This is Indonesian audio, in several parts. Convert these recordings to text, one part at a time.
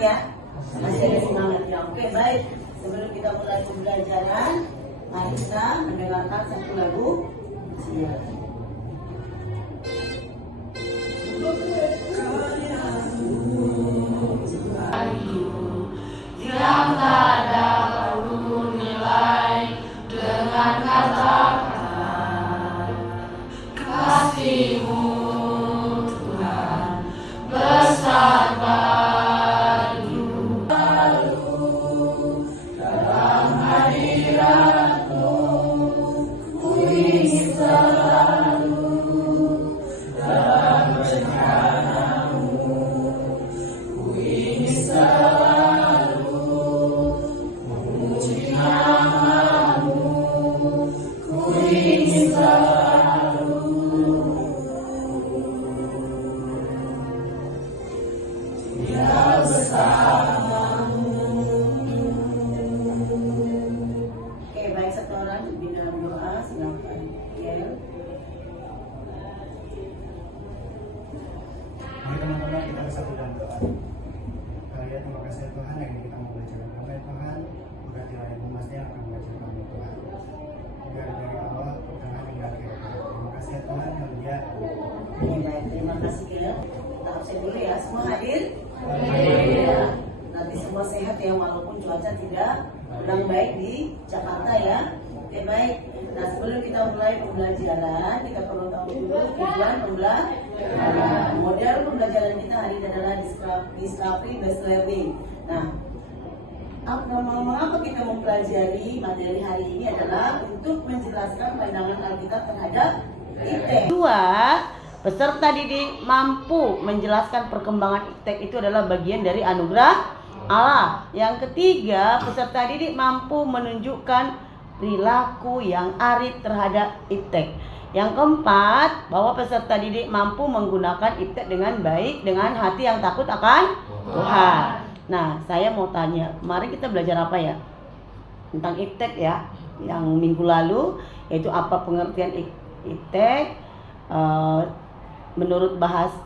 ya? Masih ada semangat ya? Oke, baik. Sebelum kita mulai pembelajaran, mari kita mendengarkan satu lagu. Yang tak dapat ku nilai dengan kata-kata, kasih-Mu Tuhan besar padu. Dalam hadirat-Mu ku ingin selalu, dalam rencana-Mu ku ingin selalu. Oke, baik, satu orang di dalam doa, silakan. Mari teman-teman kita bersatu dalam doa. Ya, terima kasih Tuhan yang kita mau belajar agama ya Tuhan. Berkatilah yang Mas yang akan belajar kami Tuhan. Dari awal tengah hingga akhir. Terima kasih ya Tuhan yang dia. Baik, terima kasih Gila. Kita absen dulu ya, semua hadir? Hadir. Nanti semua sehat ya, walaupun cuaca tidak kurang baik di Jakarta ya. Oke, baik. Nah, sebelum kita mulai pembelajaran, kita perlu tahu dulu tujuan pembelajaran. Model pembelajaran kita hari ini adalah Discovery Based Learning. Nah, mengapa kita mempelajari materi hari ini adalah untuk menjelaskan pandangan Alkitab terhadap iptek. Kedua, peserta didik mampu menjelaskan perkembangan iptek itu adalah bagian dari anugerah Allah. Yang ketiga, peserta didik mampu menunjukkan perilaku yang arif terhadap iptek. Yang keempat, bahwa peserta didik mampu menggunakan iptek dengan baik dengan hati yang takut akan Tuhan. Nah, saya mau tanya, kemarin kita belajar apa ya? Tentang iptek ya, yang minggu lalu, yaitu apa pengertian iptek menurut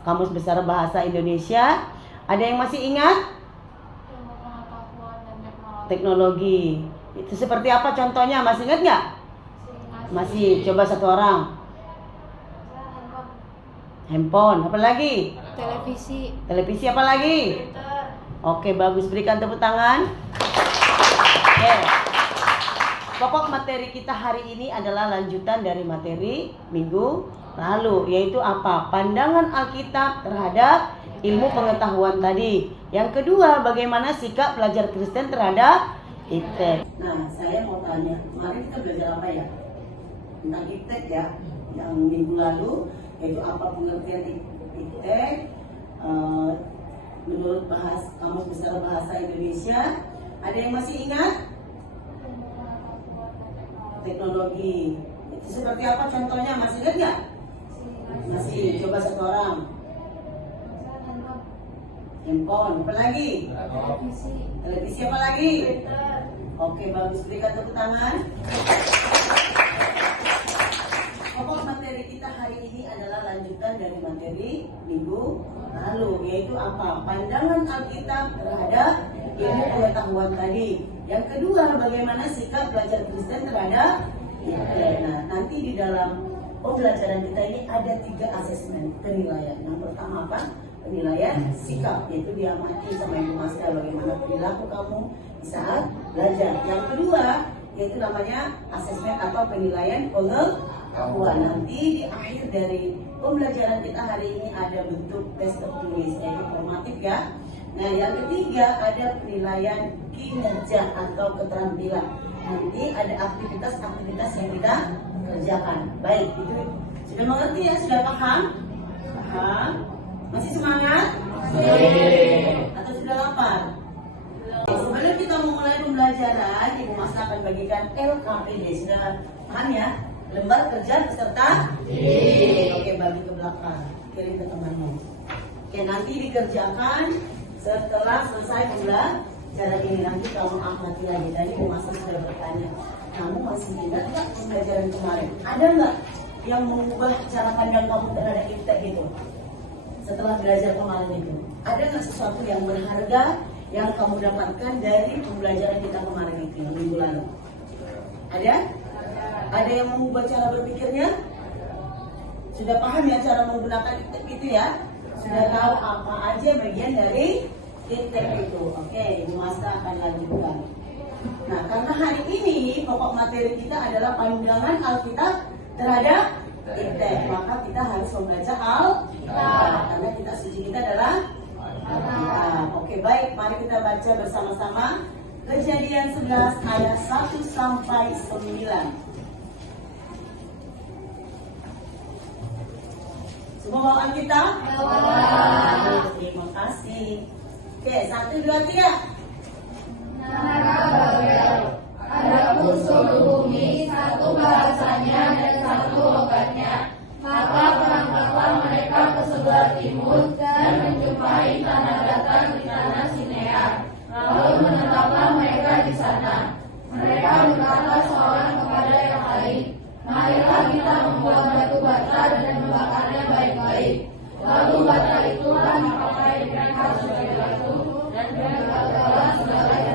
Kamus Besar Bahasa Indonesia. Ada yang masih ingat? Teknologi. Itu seperti apa contohnya? Masih ingat nggak? Masih. Coba satu orang. Handphone. Apa lagi? Televisi. Televisi apa lagi? Oke, bagus. Berikan tepuk tangan. Oke. Pokok materi kita hari ini adalah lanjutan dari materi minggu lalu, yaitu apa? Pandangan Alkitab terhadap ilmu pengetahuan tadi. Yang kedua, bagaimana sikap pelajar Kristen terhadap iptek. Nah, saya mau tanya, kemarin kita belajar apa ya? Tentang iptek ya, yang minggu lalu, yaitu apa pengertian iptek menurut Kamus Besar Bahasa Indonesia. Ada yang masih ingat? Teknologi. Itu seperti apa contohnya? Masih ingat nggak? Masih. Coba satu orang. Handphone. Apa lagi? Televisi. Televisi apa lagi? Oke, bagus. Berikan tepuk tangan. Pokok materi kita hari ini adalah lanjutan dari materi minggu lalu, yaitu apa? Pandangan Alkitab terhadap ilmu pengetahuan tadi. Yang kedua, bagaimana sikap pelajar Kristen terhadap iptek. Nah, nanti di dalam pembelajaran kita ini ada 3 asesmen penilaian. Yang pertama apa? Penilaian sikap, yaitu diamati sama Ibu Maska bagaimana perilaku kamu di saat belajar. Yang kedua, yaitu namanya asesmen atau penilaian pengetahuan. Nanti di akhir dari pembelajaran kita hari ini ada bentuk tes tertulis, yaitu formatif ya. Nah, yang ketiga ada penilaian kinerja atau keterampilan. Nanti ada aktivitas-aktivitas yang kita kerjakan. Baik, itu sudah mengerti ya? Sudah paham? Paham? Masih semangat? Atau sudah lapar? Sebelum kita memulai pembelajaran, Ibu Mas akan bagikan LKPD. Sudah paham ya? Lembar kerja peserta? Oke, bagi ke belakang. Kirim ke temanmu. Oke, nanti dikerjakan setelah selesai pembelajaran ini. Nanti kamu amati lagi. Tadi Ibu Mas sudah bertanya, kamu masih ingat nggak pembelajaran kemarin? Ada nggak yang mengubah cara pandang kamu terhadap iptek itu? Setelah belajar kemarin itu, ada nggak sesuatu yang berharga yang kamu dapatkan dari pembelajaran kita kemarin itu, minggu lalu? Ada? Ada yang mengubah cara berpikirnya? Sudah paham ya cara menggunakan itu ya? Sudah tahu apa aja bagian dari ITEK itu? Oke, Ibu Masa akan lanjutkan. Nah, karena hari ini pokok materi kita adalah pandangan Alkitab terhadap ITEK, maka kita harus membaca Alkitab karena kita suci kita adalah Alkitab. Oke, baik, mari kita baca bersama-sama Kejadian 11 ayat 1 sampai 9. Semua bawa Alkitab? Terima kasih. Oke, 1, 2, 3. Menara Babel. Adapun seluruh bumi, satu bahasanya dan satu logatnya. Maka berangkatlah mereka ke sebelah timur dan menjumpai tanah datar di tanah Sinear. Lalu menetaplah mereka di sana. Mereka berkata seorang kepada yang lain, marilah kita membuat batu bata dan membakarnya baik-baik. Lalu bata itulah dipakai mereka sebagai batu dan berkatalah segala yang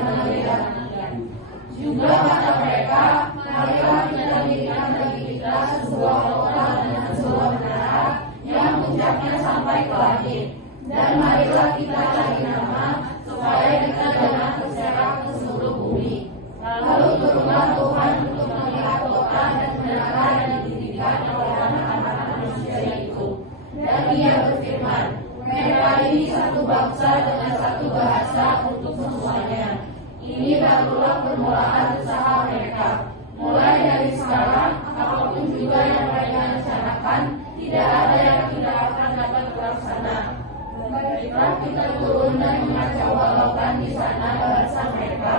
juga kata mereka, marilah kita dirikan bagi kita sebuah kota dengan sebuah menara yang puncaknya sampai ke langit. Dan marilah kita cari nama supaya kita jangan terserak ke seluruh bumi. Lalu turunlah Tuhan untuk melihat kota dan menara yang didirikan oleh anak-anak manusia itu. Dan Ia berfirman, mereka ini satu bangsa dengan satu bahasa untuk semuanya. Ini barulah permulaan usaha mereka. Mulai dari sekarang, apapun juga yang mereka rencanakan, tidak ada yang tidak akan dapat terlaksana. Baiklah kita turun dan mengacaukan di sana bahasa mereka,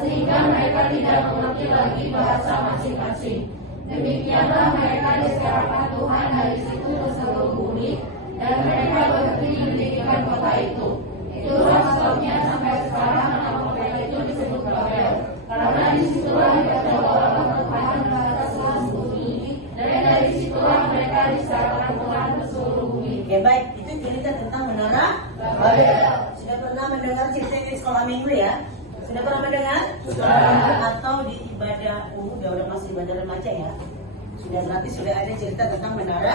sehingga mereka tidak mengerti lagi bahasa masing-masing. Demikianlah mereka diserahkan Tuhan dari situ ke seluruh bumi, dan mereka berhenti mendirikan kota itu. Itulah sebabnya sampai sekarang nama kota itu disebut Babel, karena disitulah dipercayai Tuhan bahasa seluruh bumi, dan dari situlah mereka diserahkan Tuhan ke seluruh bumi. Oke, baik, itu cerita tentang menara Babel. Sudah pernah mendengar cerita di sekolah minggu ya? Sudah pernah mendengar? Sudah. Atau di ibadah umum ya, udah masih ibadah remaja ya? Sudah, berarti sudah ada cerita tentang menara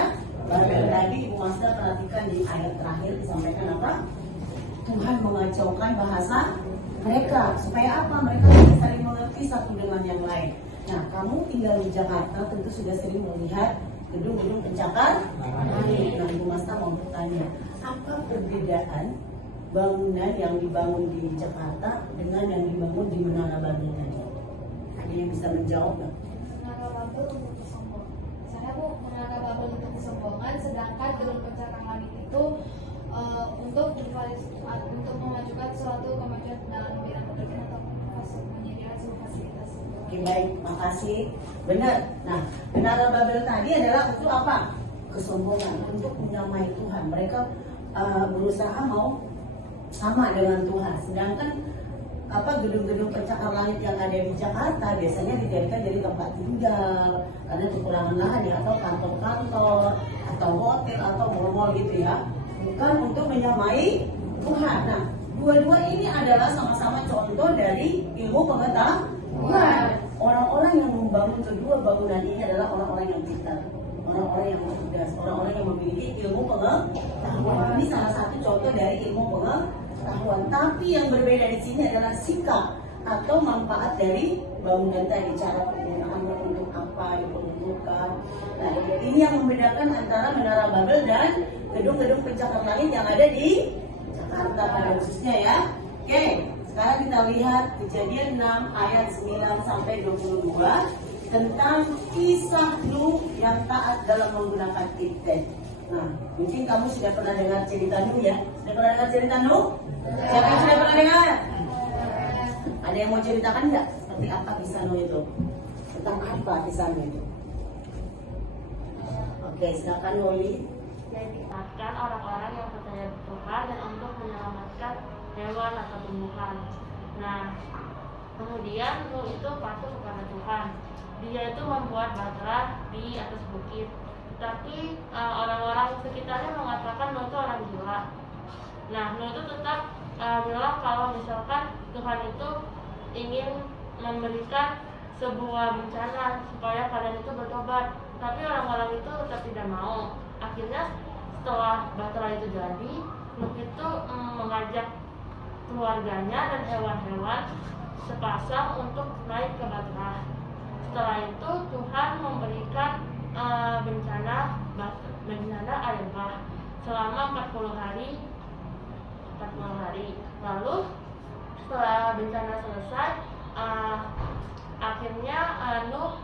Babel. Tadi Ibu Master perhatikan di ayat terakhir disampaikan apa? Tuhan mengacaukan bahasa mereka. Supaya apa? Mereka bisa saling mengerti satu dengan yang lain. Nah, kamu tinggal di Jakarta tentu sudah sering melihat gedung-gedung pencakar langit. Nah, Ibu Master mau bertanya, apa perbedaan bangunan yang dibangun di Jakarta dengan yang dibangun di Menara Babel tadi? Ada yang bisa menjawab nggak? Menara Babel untuk kesombongan. Misalnya Bu, Menara Babel untuk kesombongan, sedangkan gedung pencakar langit itu untuk memajukan suatu kemajuan dalam bidang pendidikan atau menyediakan sebuah fasilitas. Oke, baik, makasih. Benar. Nah, Menara Babel tadi adalah untuk apa? Kesombongan, untuk menyamai Tuhan. Mereka berusaha mau sama dengan Tuhan. Sedangkan gedung-gedung pencakar langit yang ada di Jakarta biasanya dijadikan jadi tempat tinggal karena kekurangan lahan ya, atau kantor-kantor atau hotel atau mall-mall gitu ya, bukan untuk menyamai Tuhan. Nah, dua-dua ini adalah sama-sama contoh dari ilmu pengetahuan. Orang-orang yang membangun kedua bangunan ini adalah orang-orang yang pintar, orang-orang yang cerdas, orang-orang yang memiliki ilmu pengetahuan. Ini salah satu contoh dari ilmu pengetahuan. Tapi yang berbeda di sini adalah sikap atau manfaat dari bangunan tadi, cara penggunaannya untuk apa diperuntukkan. Nah, ini yang membedakan antara Menara Babel dan gedung-gedung pencakar langit yang ada di Jakarta pada khususnya ya. Oke, sekarang kita lihat Kejadian 6 ayat 9 sampai 22 tentang kisah Nuh yang taat dalam menggunakan ITEK. Nah, mungkin kamu sudah pernah dengar cerita Nuh ya? Sudah pernah dengar cerita Nuh? Siapa yang sudah pernah dengar? Ada yang mau ceritakan nggak? Seperti apa kisah Nuh itu? Tentang apa kisah Nuh itu? Oke, silakan Noli. Menyelamatkan orang-orang yang percaya Tuhan dan untuk menyelamatkan hewan atau tumbuhan. Nah, kemudian Nuh itu patuh kepada Tuhan. Dia itu membuat batra di atas bukit. Tapi orang-orang sekitarnya mengatakan Nuh itu orang gila. Nah, Nuh itu tetap bilang kalau misalkan Tuhan itu ingin memberikan sebuah bencana supaya kalian itu bertobat, tapi orang-orang itu tetap tidak mau. Akhirnya setelah Bahtera itu jadi, Nuh itu mengajak keluarganya dan hewan-hewan sepasang untuk naik ke Bahtera. Setelah itu Tuhan memberikan bencana air bah selama 40 hari. Lalu setelah bencana selesai, akhirnya Nuh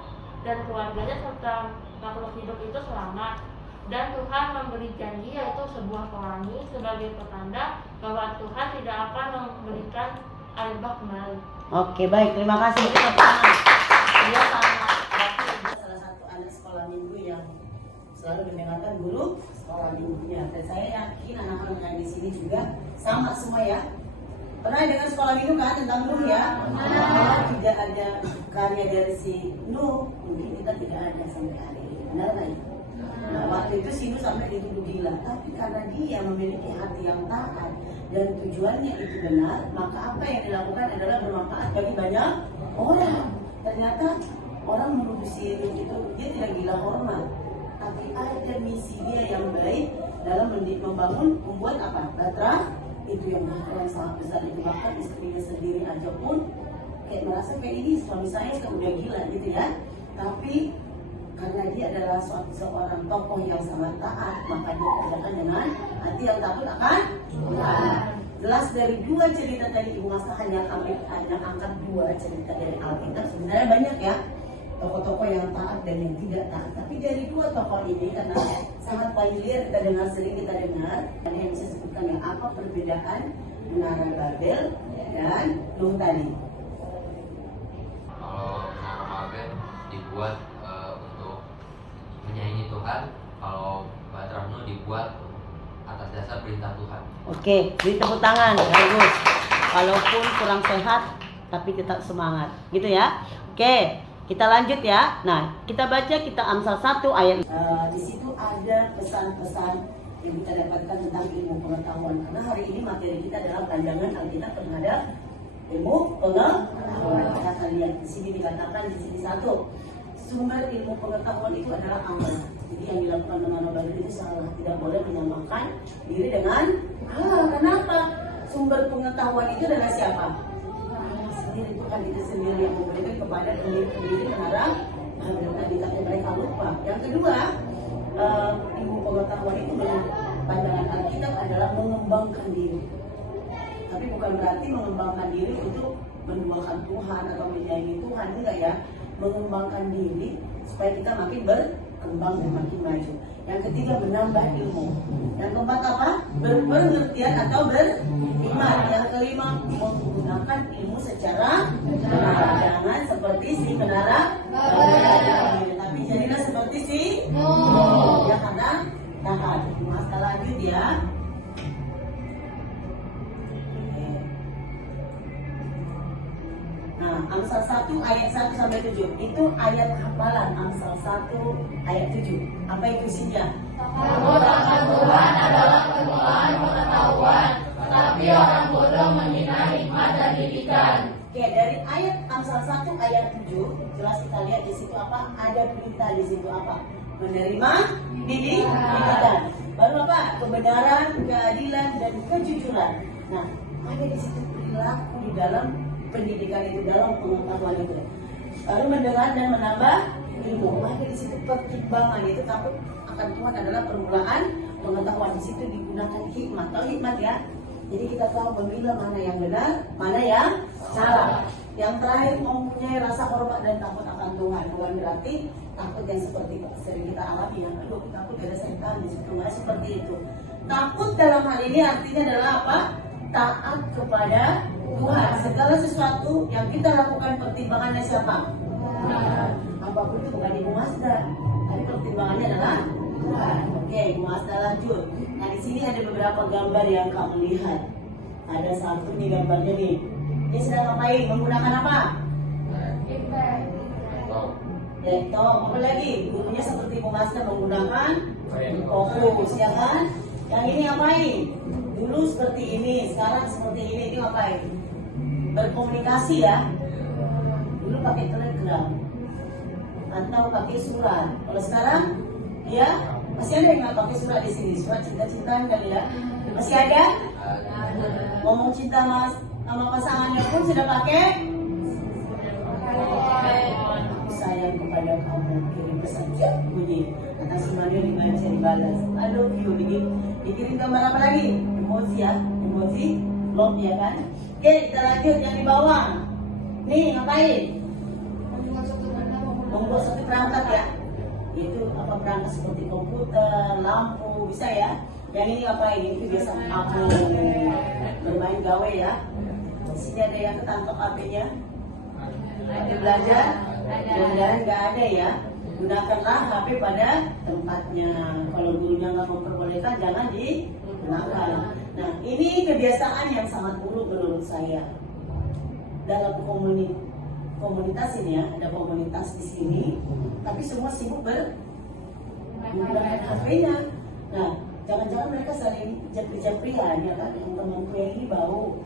dan keluarganya serta makhluk hidup itu selamat, dan Tuhan memberi janji yaitu sebuah pelangi sebagai petanda bahwa Tuhan tidak akan memberikan air bah kembali. Oke, baik, terima kasih. Dia salah satu anak sekolah minggu yang selalu mendengarkan guru sekolah minggunya, dan saya yakin anak-anak yang di sini juga sama semua ya. Pernah dengar sekolah minggu kan tentang Nuh ya? Kalau tidak ada karya dari si Nuh, mungkin kita tidak ada sampai hari ini. Benar nggak itu? Nah, waktu itu si Nuh sampai dituduh gila, tapi karena dia memiliki hati yang taat dan tujuannya itu benar, maka apa yang dilakukan adalah bermanfaat bagi banyak orang. Ternyata orang menuduh si Nuh itu dia tidak gila hormat, tapi ada misi dia yang baik dalam membuat apa? Bahtera itu yang sangat besar itu, bahkan istrinya sendiri aja pun kayak merasa kayak ini suami saya udah gila gitu ya. Tapi karena dia adalah seorang tokoh yang sangat taat, maka dia kerjakan dengan hati yang takut akan Tuhan. Jelas dari dua cerita tadi Ibu Mas hanya angkat dua cerita dari Alkitab. Sebenarnya banyak ya tokoh-tokoh yang taat dan yang tidak taat, tapi dari dua tokoh ini karena sangat familiar kita dengar, sering kita dengar, ada yang bisa sebutkan yang apa perbedaan Menara Babel dan Nuh tadi. Kalau Menara Babel dibuat untuk menyaingi Tuhan, kalau Bahtera Nuh dibuat atas dasar perintah Tuhan. Oke, beri tepuk tangan, bagus. Walaupun kurang sehat, tapi tetap semangat, gitu ya. Oke. Kita lanjut ya. Nah, kita baca kitab Amsal 1 ayat. Di situ ada pesan-pesan yang kita dapatkan tentang ilmu pengetahuan. Karena hari ini materi kita adalah pandangan Alkitab terhadap ilmu pengetahuan. Kita akan lihat di sini dikatakan di sini 1. Sumber ilmu pengetahuan itu adalah Allah. Jadi yang dilakukan Menara Babel itu salah. Tidak boleh menyamakan diri dengan Allah. Kenapa? Sumber pengetahuan itu adalah siapa? Itu kan itu sendiri yang memberikan kepada pendiri Menara Babel tadi, tapi mereka lupa. Yang kedua, ilmu pengetahuan itu menurut pandangan Alkitab adalah mengembangkan diri. Tapi bukan berarti mengembangkan diri untuk menduakan Tuhan atau menyayangi Tuhan, enggak ya. Mengembangkan diri supaya kita makin berkembang dan makin maju. Yang ketiga, menambah ilmu. Yang keempat apa? Berpengertian atau beriman. Yang kelima, menggunakan ilmu secara benar. Jangan seperti si Menara Babel, tapi jadilah seperti si Nuh. Ya, karena tahan. Kita lanjut ya. Nah, Amsal 1 ayat 1 sampai 7 itu ayat hafalan. Amsal 1 ayat 7. Apa itu isinya? Takut akan Tuhan adalah permulaan pengetahuan, tetapi orang bodoh menghina hikmat dan didikan. Oke, dari ayat Amsal 1 ayat 7 jelas kita lihat di situ apa? Ada perintah di situ apa? Menerima didikan. Baru apa? Kebenaran, keadilan, dan kejujuran. Nah, ada di situ perilaku di dalam pendidikan itu, dalam pengetahuan itu. Lalu mendengar dan menambah ilmu. Ada di situ pertimbangan, itu takut akan Tuhan adalah permulaan pengetahuan. Di situ digunakan hikmat. Tahu hikmat ya? Jadi kita tahu memilah mana yang benar, mana yang salah. Yang terakhir, mempunyai rasa hormat dan takut akan Tuhan. Bukan berarti takut yang seperti sering kita alami, yang aduh takut ada setan di situ, nggak seperti itu. Takut dalam hal ini artinya adalah apa? Taat kepada Tuhan. Segala sesuatu yang kita lakukan pertimbangannya siapa? Apapun itu bukan Ibu Masda, tapi pertimbangannya adalah Tuhan. Oke, Ibu Masda lanjut. Nah, di sini ada beberapa gambar yang kamu lihat. Ada satu nih gambarnya nih. Dia sedang ngapain? Menggunakan apa? Laptop. Apa lagi? Gurunya seperti Ibu Masda menggunakan fokus, ya kan? Yang ini ngapain? Dulu seperti ini, sekarang seperti ini. Itu ngapain? Berkomunikasi ya. Dulu pakai telegram atau pakai surat. Kalau sekarang ya masih ada yang nggak pakai surat di sini, surat cinta-cintaan kali ya. Masih ada? Ngomong cinta mas sama pasangannya pun sudah pakai. Aku sayang kepada kamu, kirim pesan bunyi. Kata si Mario dibaca dibalas. I love you, dikirim gambar apa lagi? Emoji ya, emoji love ya kan. Oke, kita lanjut yang di bawah. Nih ngapain? Membuat satu perangkat ya. Itu apa perangkat seperti komputer, lampu, bisa ya. Yang ini ngapain? Itu biasa kamu bermain gawe ya. Di sini ada yang ketangkap HP-nya. Ada belajar, mudah-mudahan nggak ada ya. Gunakanlah HP pada tempatnya. Kalau gurunya nggak memperbolehkan, jangan digunakan. Nah, ini kebiasaan yang sangat buruk menurut saya. Dalam komunitas ini ya, ada komunitas di sini, tapi semua sibuk menggunakan HP-nya. Nah, jangan-jangan mereka saling japri-japrian ya kan, yang temanku yang ini bau,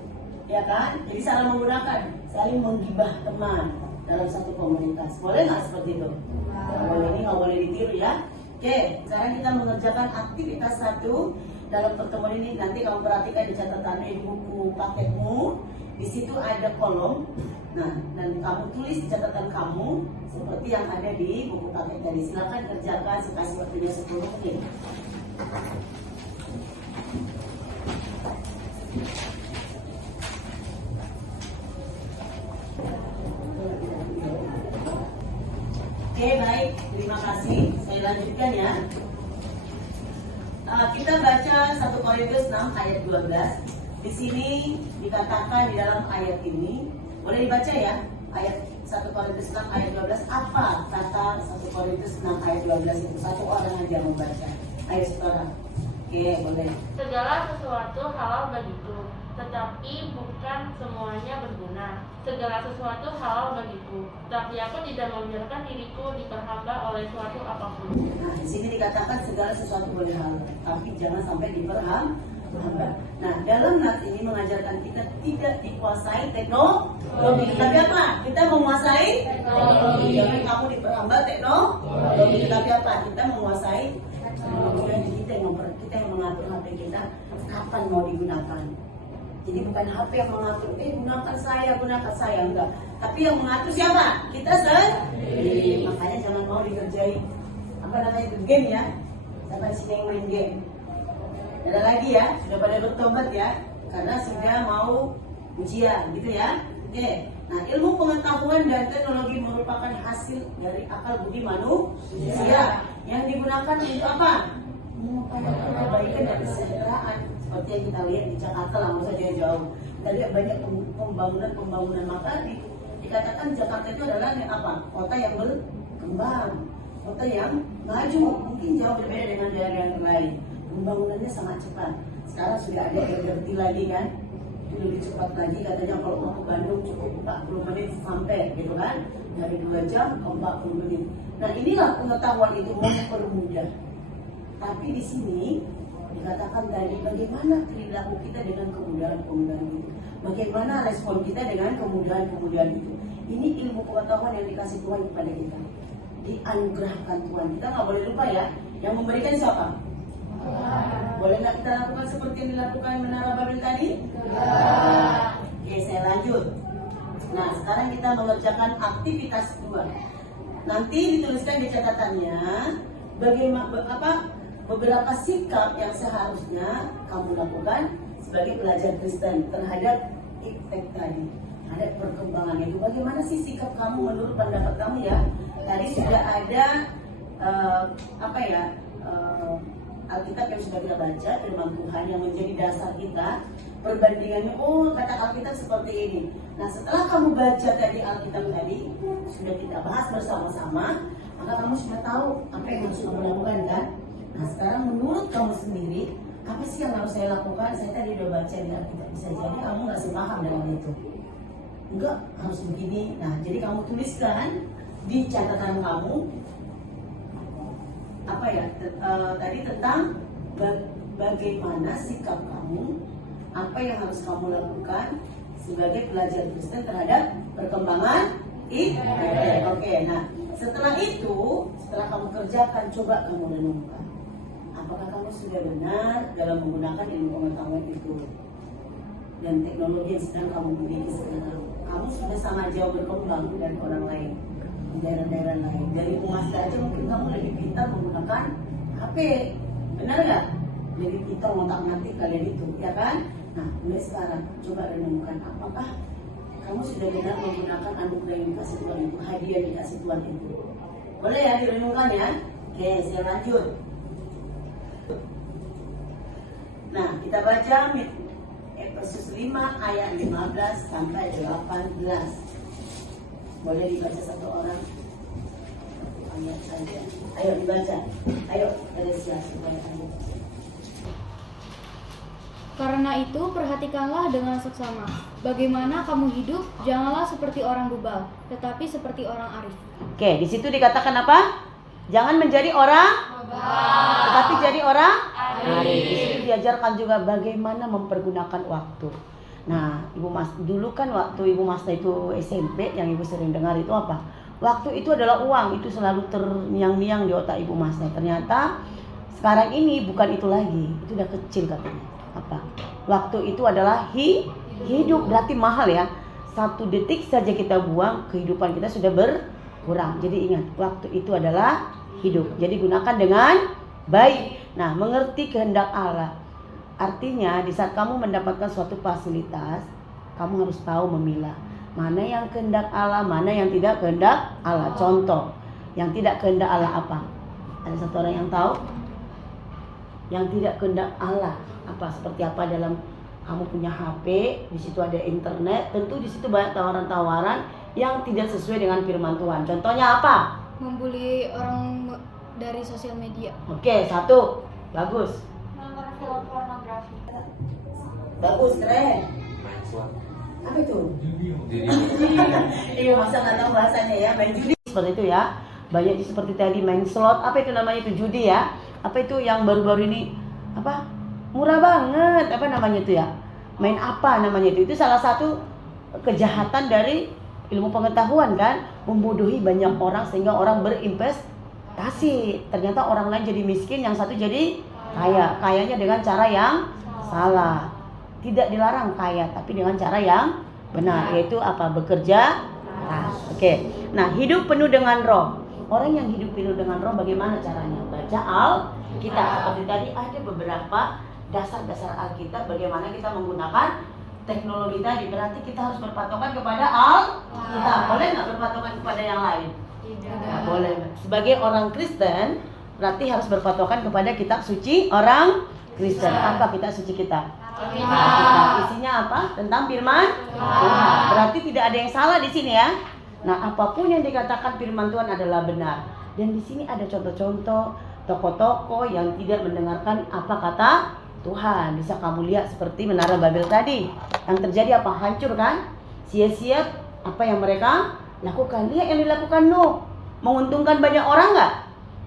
ya kan? Jadi salah menggunakan, saling menggibah teman dalam satu komunitas. Boleh nggak seperti itu? Nggak boleh, ini nggak boleh ditiru ya. Oke, sekarang kita mengerjakan aktivitas 1 dalam pertemuan ini. Nanti kamu perhatikan di catatannya di buku paketmu. Di situ ada kolom. Nah, dan kamu tulis di catatan kamu seperti yang ada di buku paket tadi. Silakan kerjakan, saya kasih waktunya 10 menit. Oke, baik. Terima kasih. Saya lanjutkan ya. Kita baca 1 Korintus 6 ayat 12. Di sini dikatakan di dalam ayat ini, boleh dibaca ya, ayat 1 Korintus 6 ayat 12. Apa kata 1 Korintus 6 ayat 12 itu? Satu orang aja membaca. Ayo saudara. Oke, boleh. Segala sesuatu halal bagiku, tetapi bukan semuanya berguna. Segala sesuatu halal bagiku, tapi aku tidak membiarkan diriku diperhamba oleh suatu apapun. Nah, di sini dikatakan segala sesuatu boleh halal, tapi jangan sampai diperhamba. Nah, dalam nas ini mengajarkan kita tidak dikuasai teknologi. Tapi apa? Kita menguasai teknologi. Jangan kamu diperhamba teknologi. Tapi apa? Kita menguasai teknologi. Jadi kita yang mengatur HP kita kapan mau digunakan. Jadi bukan HP yang mengatur, gunakan saya, enggak. Tapi yang mengatur siapa? Kita sendiri. Makanya jangan mau dikerjai apa namanya game ya. Sampai sini yang main game. Ada lagi ya, sudah pada bertobat ya, karena sudah mau ujian gitu ya. Oke, nah ilmu pengetahuan dan teknologi merupakan hasil dari akal budi manusia yang digunakan untuk apa? Mengupayakan kebaikan dan kesejahteraan. Seperti yang kita lihat di Jakarta, langsung saja jauh. Kita lihat banyak pembangunan, maka dikatakan Jakarta itu adalah apa? Kota yang berkembang, kota yang maju, mungkin jauh berbeda dengan daerah yang lain. Pembangunannya sangat cepat. Sekarang sudah ada LRT lagi kan, itu lebih cepat lagi. Katanya kalau mau ke Bandung cukup 40 menit sampai gitu kan, dari 2 jam ke 40 menit. Nah inilah pengetahuan itu mempermudah. Tapi di sini dikatakan tadi bagaimana perilaku kita dengan kemudahan-kemudahan itu, bagaimana respon kita dengan kemudahan-kemudahan itu. Ini ilmu pengetahuan yang dikasih Tuhan kepada kita, dianugerahkan Tuhan. Kita nggak boleh lupa ya, yang memberikan siapa? Boleh nggak kita lakukan seperti yang dilakukan Menara Babel tadi? Oke, saya lanjut. Nah, sekarang kita mengerjakan aktivitas 2. Nanti dituliskan di catatannya beberapa sikap yang seharusnya kamu lakukan sebagai pelajar Kristen terhadap iptek tadi, terhadap perkembangan itu. Bagaimana sih sikap kamu menurut pendapat kamu ya? Tadi sudah ada Alkitab yang sudah kita baca, firman Tuhan yang menjadi dasar kita. Perbandingannya, kata Alkitab seperti ini. Nah, setelah kamu baca tadi Alkitab tadi, sudah kita bahas bersama-sama, maka kamu sudah tahu apa yang harus kamu lakukan kan? Nah, sekarang menurut kamu sendiri, apa sih yang harus saya lakukan? Saya tadi udah baca di Alkitab, bisa jadi kamu nggak sepaham dengan itu. Enggak, harus begini. Nah, jadi kamu tuliskan di catatan kamu tadi tentang bagaimana sikap kamu, apa yang harus kamu lakukan sebagai pelajar Kristen terhadap perkembangan ibadah. Oke, nah setelah itu, setelah kamu kerjakan, coba kamu renungkan. Apakah kamu sudah benar dalam menggunakan ilmu pengetahuan itu dan teknologi yang sedang kamu miliki sekarang? Kamu sudah sama jauh berkembang dari orang lain, di daerah-daerah lain. Dari umat aja mungkin kamu lebih pintar menggunakan HP, benar nggak? Lebih pintar ngotak-ngatik kalian itu, ya kan? Nah, mulai sekarang coba renungkan, apakah kamu sudah benar menggunakan anugerah yang dikasih Tuhan itu, hadiah yang dikasih Tuhan itu? Boleh ya direnungkan ya? Oke, saya lanjut. Nah, kita baca Efesus 5 ayat 15 sampai 18. Boleh dibaca satu orang? Ayat saja. Ayo dibaca. Ayo, Teresia supaya kamu. Karena itu perhatikanlah dengan seksama. Bagaimana kamu hidup, janganlah seperti orang bebal, tetapi seperti orang arif. Oke, di situ dikatakan apa? Jangan menjadi orang bebal, tetapi jadi orang arif. Di situ diajarkan juga bagaimana mempergunakan waktu. Nah, Ibu Mas, dulu kan waktu Ibu Mas itu SMP, yang Ibu sering dengar itu apa? Waktu itu adalah uang, itu selalu terniang-niang di otak Ibu Mas. Nah, ternyata sekarang ini bukan itu lagi, itu udah kecil katanya. Apa? Waktu itu adalah hidup, berarti mahal ya. 1 detik saja kita buang, kehidupan kita sudah berkurang. Jadi ingat, waktu itu adalah hidup. Jadi gunakan dengan baik. Nah, mengerti kehendak Allah. Artinya di saat kamu mendapatkan suatu fasilitas, kamu harus tahu memilah mana yang kehendak Allah, mana yang tidak kehendak Allah. Contoh, yang tidak kehendak Allah apa? Ada satu orang yang tahu? Yang tidak kehendak Allah apa? Seperti apa? Dalam kamu punya HP, di situ ada internet, tentu di situ banyak tawaran-tawaran yang tidak sesuai dengan firman Tuhan. Contohnya apa? Membuli orang dari sosial media. Oke, 1. Bagus. Nonton film pornografi. Bagus, keren. Main slot. Apa itu? Jadi Iya, masa nggak tahu bahasanya ya, main judi. Seperti itu ya. Banyak seperti tadi main slot, apa itu namanya itu judi ya? Apa itu yang baru-baru ini? Apa? Murah banget, apa namanya itu ya? Main apa namanya itu? Itu salah satu kejahatan dari ilmu pengetahuan kan, membodohi banyak orang sehingga orang berinvestasi. Ternyata orang lain jadi miskin, yang satu jadi kaya. Kayanya dengan cara yang salah. Tidak dilarang kaya, tapi dengan cara yang benar, yaitu apa? Bekerja keras. Oke. Nah, hidup penuh dengan roh. Orang yang hidup penuh dengan roh bagaimana caranya? Baca Alkitab. Seperti tadi ada beberapa dasar-dasar Alkitab bagaimana kita menggunakan teknologi tadi. Berarti kita harus berpatokan kepada Alkitab. Boleh nggak berpatokan kepada yang lain? Tidak boleh. Sebagai orang Kristen berarti harus berpatokan kepada kitab suci orang Kristen. Apa kitab suci kita? Alkitab. Isinya apa? Tentang firman Tuhan. Berarti tidak ada yang salah di sini ya. Nah, apapun yang dikatakan firman Tuhan adalah benar. Dan di sini ada contoh-contoh tokoh-tokoh yang tidak mendengarkan apa kata Tuhan. Bisa kamu lihat seperti Menara Babel tadi. Yang terjadi apa? Hancur kan? Sia-sia apa yang mereka lakukan. Lihat yang dilakukan Nuh. Menguntungkan banyak orang nggak?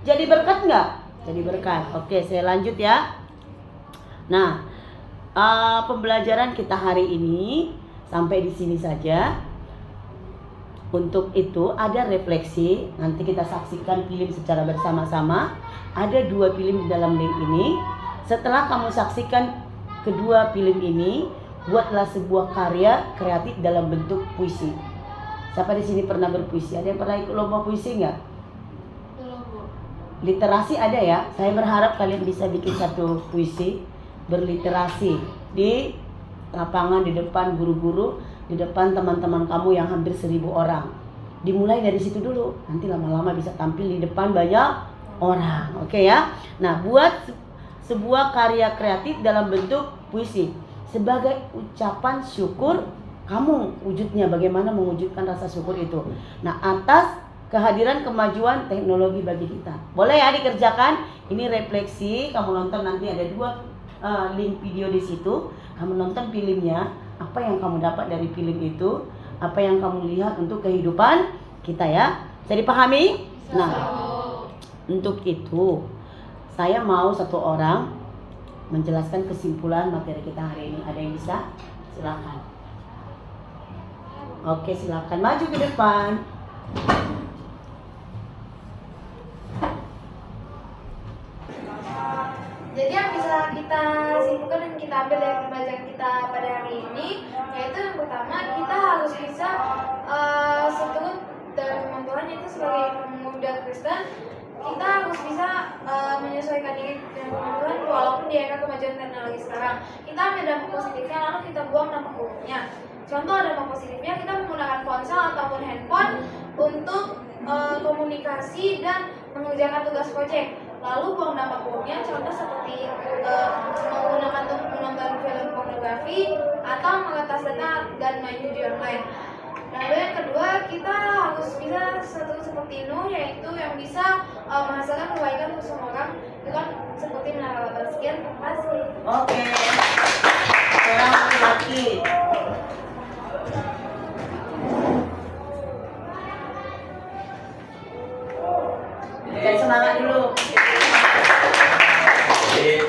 Jadi berkat nggak? Jadi berkat. Oke, saya lanjut ya. Nah, pembelajaran kita hari ini sampai di sini saja. Untuk itu ada refleksi. Nanti kita saksikan film secara bersama-sama. Ada 2 film di dalam link ini. Setelah kamu saksikan kedua film ini, buatlah sebuah karya kreatif dalam bentuk puisi. Siapa di sini pernah berpuisi? Ada yang pernah ikut lomba puisi nggak? Belum, Bu. Literasi ada ya. Saya berharap kalian bisa bikin satu puisi berliterasi di lapangan, di depan guru-guru, di depan teman-teman kamu yang hampir 1000 orang. Dimulai dari situ dulu. Nanti lama-lama bisa tampil di depan banyak orang. Oke ya. Nah, buat sebuah karya kreatif dalam bentuk puisi sebagai ucapan syukur kamu, wujudnya bagaimana mewujudkan rasa syukur itu. Nah, atas kehadiran kemajuan teknologi bagi kita. Boleh ya dikerjakan. Ini refleksi, kamu nonton nanti ada 2 link video di situ. Kamu nonton filmnya, apa yang kamu dapat dari film itu, apa yang kamu lihat untuk kehidupan kita ya. Bisa dipahami? Nah, untuk itu saya mau satu orang menjelaskan kesimpulan materi kita hari ini. Ada yang bisa? Silakan. Oke, silakan maju ke depan. Jadi yang bisa kita simpulkan dan kita ambil dari pembelajaran kita pada hari ini, yaitu yang pertama kita harus bisa seturut dalam firman Tuhan, yaitu sebagai pemuda Kristen kita harus bisa menyesuaikan diri dengan firman Tuhan walaupun di era kemajuan teknologi sekarang. Kita ambil dampak positifnya lalu kita buang dampak buruknya. Contoh dampak positifnya, kita menggunakan ponsel ataupun handphone untuk komunikasi dan mengerjakan tugas proyek. Lalu buang dampak buruknya, contoh seperti menggunakan untuk menonton film pornografi atau meretas data dan main judi online. Lalu yang kedua, kita harus bisa seperti Nuh, yaitu yang bisa menghasilkan kebaikan untuk semua orang dengan seperti menara Babel. Sekian, terima kasih. Oke. Sekarang laki-laki. Berikan semangat dulu. Jadi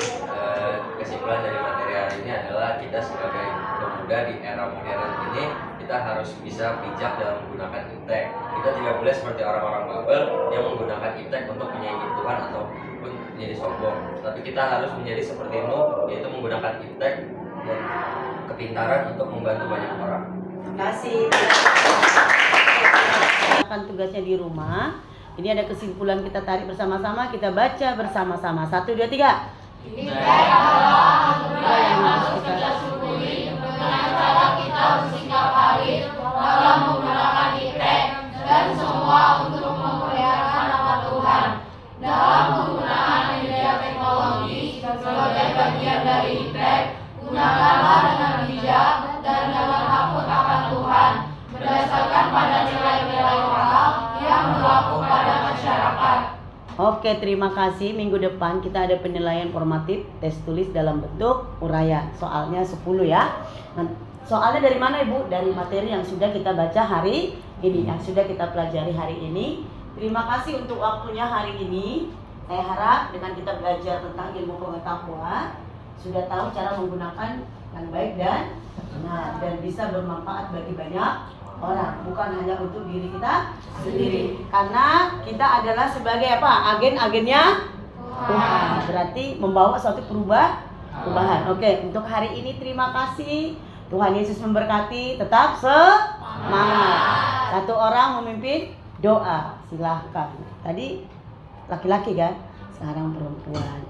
kesimpulan dari materi hari ini adalah kita sebagai pemuda di era modern ini kita harus bisa bijak dalam menggunakan iptek. Kita tidak boleh seperti orang-orang Babel yang menggunakan iptek untuk menyaingi Tuhan ataupun menjadi sombong. Tapi kita harus menjadi seperti Nuh, yaitu menggunakan iptek dan kepintaran untuk membantu banyak orang. Terima kasih. Akan tugasnya di rumah. Ini ada kesimpulan kita tarik bersama-sama, kita baca bersama-sama. 1, 2, 3. Iptek adalah anugerah yang harus kita syukuri dengan cara kita bersikap arif dalam menggunakan iptek dan semua untuk memuliakan nama Tuhan. Dalam penggunaan media teknologi sebagai bagian dari iptek, gunakanlah dengan bijak dan dengan takut akan Tuhan, berdasarkan pada nilai-nilai moral yang berlaku pada masyarakat. Oke, terima kasih. Minggu depan kita ada penilaian formatif tes tulis dalam bentuk uraian. Soalnya 10 ya. Nah, soalnya dari mana Ibu? Dari materi yang sudah kita baca hari ini, yang sudah kita pelajari hari ini. Terima kasih untuk waktunya hari ini. Saya harap dengan kita belajar tentang ilmu pengetahuan, sudah tahu cara menggunakan yang baik dan benar, dan bisa bermanfaat bagi banyak orang, bukan hanya untuk diri kita sendiri. Karena kita adalah sebagai apa? Agen-agennya Tuhan. Berarti membawa suatu perubahan. Oke, untuk hari ini terima kasih. Tuhan Yesus memberkati. Tetap semangat. Satu orang memimpin doa. Silahkan. Tadi laki-laki kan? Sekarang perempuan.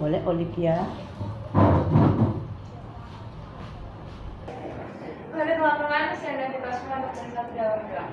Boleh Olivia? Mari teman-teman, saya dan kita semua bersatu dalam doa.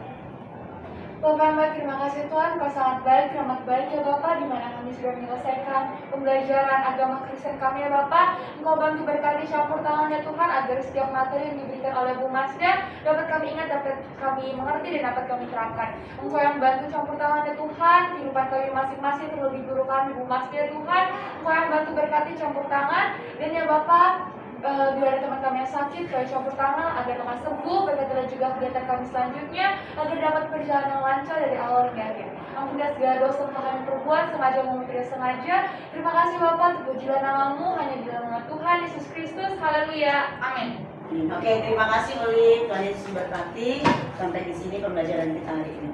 Bapak Mbak, terima kasih Tuhan, Kau sangat baik, amat baik ya Bapak, di mana kami sudah menyelesaikan pembelajaran agama Kristen kami ya Bapak. Engkau bantu berkati campur tangan ya Tuhan, agar setiap materi yang diberikan oleh Bu Masda dapat kami ingat, dapat kami mengerti, dan dapat kami terapkan. Engkau yang bantu campur tangan ya Tuhan, kehidupan kami masing-masing, terlebih guru kami Bu Masda ya Tuhan. Engkau yang bantu berkati campur tangan, dan ya Bapak, bila ada teman kami yang sakit, kami campur tangan agar lekas sembuh, berkatilah juga kegiatan kami selanjutnya agar dapat berjalan yang lancar dari awal hingga akhir. Ampunilah segala dosa yang kami perbuat, sengaja maupun tidak sengaja. Terima kasih Bapak, terpujilah nama-Mu hanya di dalam nama Tuhan Yesus Kristus. Haleluya, amin. Oke, terima kasih Oli. Tuhan Yesus memberkati. Sampai di sini pembelajaran kita hari ini.